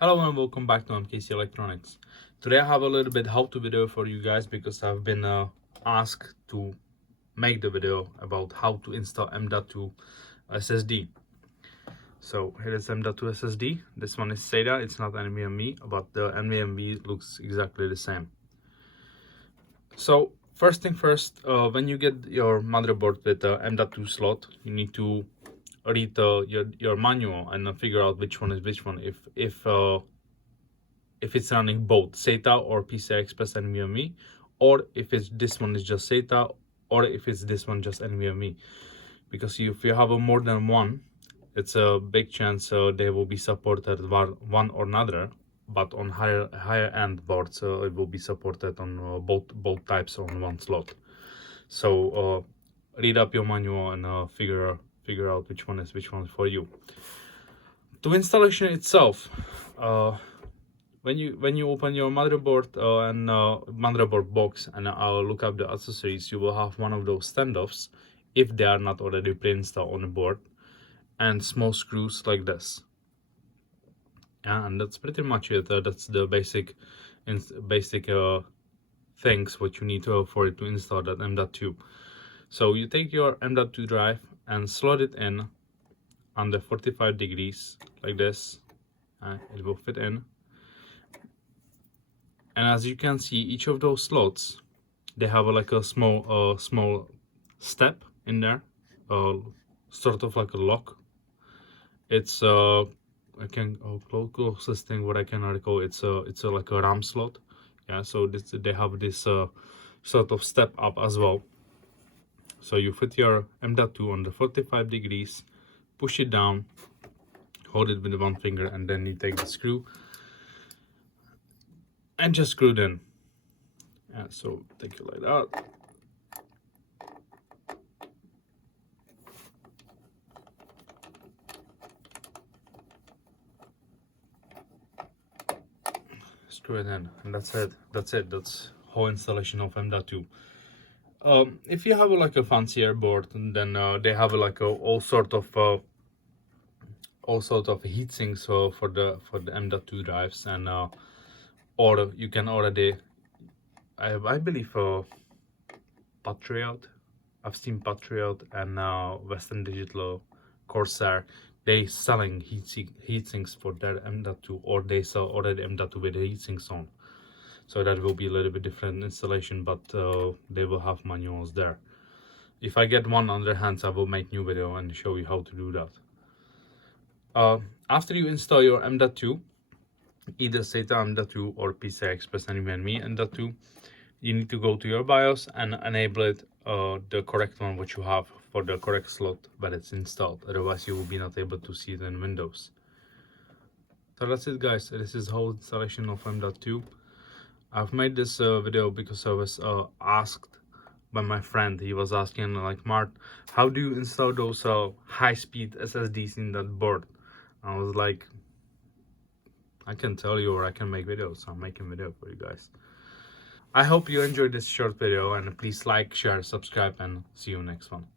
Hello and welcome back to MKC Electronics. Today I have a little bit how-to video for you guys because I've been asked to make the video about how to install m.2 SSD. So here is m.2 SSD. This one is SATA, it's not NVMe, but the NVMe looks exactly the same. So first thing first, when you get your motherboard with the m.2 slot, you need to read your manual and figure out which one is which one. If it's running both SATA or PCI Express NVMe, or if it's this one is just SATA, or if it's this one just NVMe. Because if you have a more than one, it's a big chance they will be supported one or another. But on higher end boards, it will be supported on both types on one slot. So read up your manual and figure out which one is for you. To installation itself, when you open your motherboard and motherboard box and look up the accessories, you will have one of those standoffs if they are not already pre-installed on the board, and small screws like this. Yeah, and that's pretty much it. That's the basic things what you need for it to install that m.2. So you take your m.2 drive and slot it in under 45 degrees like this. It will fit in. And as you can see, each of those slots, they have like a small step in there, sort of like a lock. It's closest thing what I can recall. It's like a RAM slot. Yeah, so they have this sort of step up as well. So you fit your m.2 on the 45 degrees, push it down, hold it with one finger, and then you take the screw and just screw it in. Yeah, so take it like that. Screw it in, and that's it. That's whole installation of m.2. If you have like a fancier board, then they have like all sort of heat sinks for the m.2 drives, and or you can already, I believe Patriot. I've seen Patriot and Western Digital, Corsair. They selling heat sinks for their m.2, or they sell already m.2 with the heat sinks on. So that will be a little bit different installation, but they will have manuals there. If I get one on their hands, I will make new video and show you how to do that. After you install your m.2, either SATA m.2 or PCI Express NVMe m.2, you need to go to your BIOS and enable it, the correct one which you have for the correct slot where it's installed. Otherwise, you will be not able to see it in Windows. So that's it, guys. This is whole installation of m.2. I've made this video because I was asked by my friend. He was asking like, Mart, how do you install those high-speed SSDs in that board? I was like, I can tell you, or I can make videos. So I'm making video for you guys. I hope you enjoyed this short video, and please like, share, subscribe, and see you next one.